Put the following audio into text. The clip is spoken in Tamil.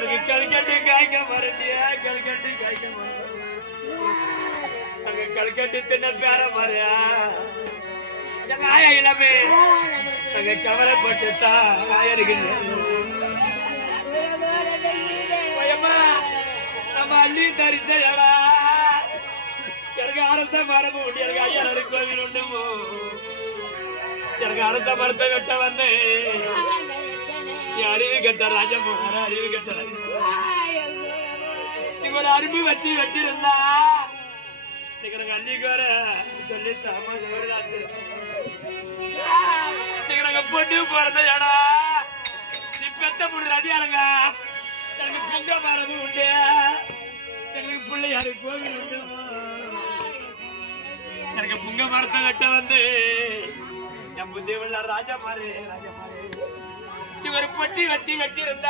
கல்கட்டு காய்க்க மறந்தியா கல்கட்டு காய்க்க அங்க கல்கட்டு தின்ன பேர மாதிரியா எங்க ஆயா இல்லாமே அங்க கவலைப்பட்டுத்தான் ஆயிருக்குங்க நம்ம அள்ளி தரிசையடா எனக்கு அரச மரபு உண்டு எனக்கு ஐயா கோவில் உண்டுமோ எனக்கு அரச மரத்தை வெட்ட வந்தேன் அறிவு கட்ட ராஜமோகர அறிவு கட்ட நீங்க ஒரு அரும்பு வச்சு வச்சிருந்தா நீங்க அன்னைக்கு வர சொல்லி நீங்க நாங்க பொண்ணு போறத ஏடா நீ பெத்த பொண்ணு ரதியாருங்க எனக்கு பொங்க மரபு உண்டு எங்களுக்கு பிள்ளையாரு கோவில் உண்டு எனக்கு புங்க மரத்தை வெட்ட வந்து என் புத்தி உள்ள ராஜா மாறு நீ ஒரு பொட்டி வச்சு வெட்டி இருந்தா